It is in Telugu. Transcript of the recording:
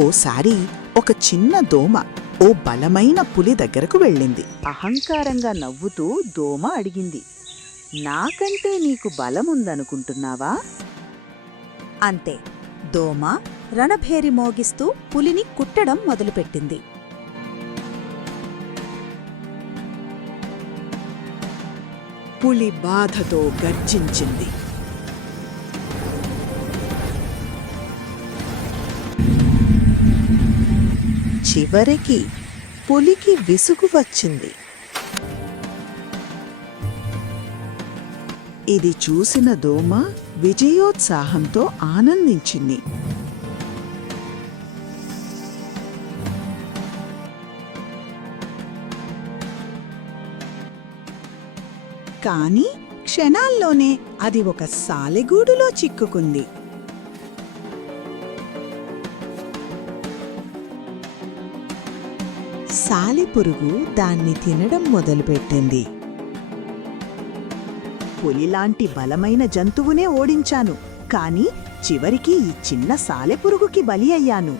ఓసారి ఒక చిన్న దోమ ఓ బలమైన పులి దగ్గరకు వెళ్ళింది. అహంకారంగా నవ్వుతూ దోమ అడిగింది, నాకంటే నీకు బలముందనుకుంటున్నావా? అంతే, దోమ రణభేరి మోగిస్తూ పులిని కుట్టడం మొదలుపెట్టింది. పులి బాధతో గర్జించింది. చివరికి పులికి విసుగు వచ్చింది. ఇది చూసిన దోమ విజయోత్సాహంతో ఆనందించింది. కాని క్షణాల్లోనే అది ఒక సాలెగూడులో చిక్కుకుంది. సాలెపురుగు దాన్ని తినడం మొదలుపెట్టింది. పులిలాంటి బలమైన జంతువునే ఓడించాను, కాని చివరికి ఈ చిన్న సాలెపురుగుకి బలి అయ్యాను.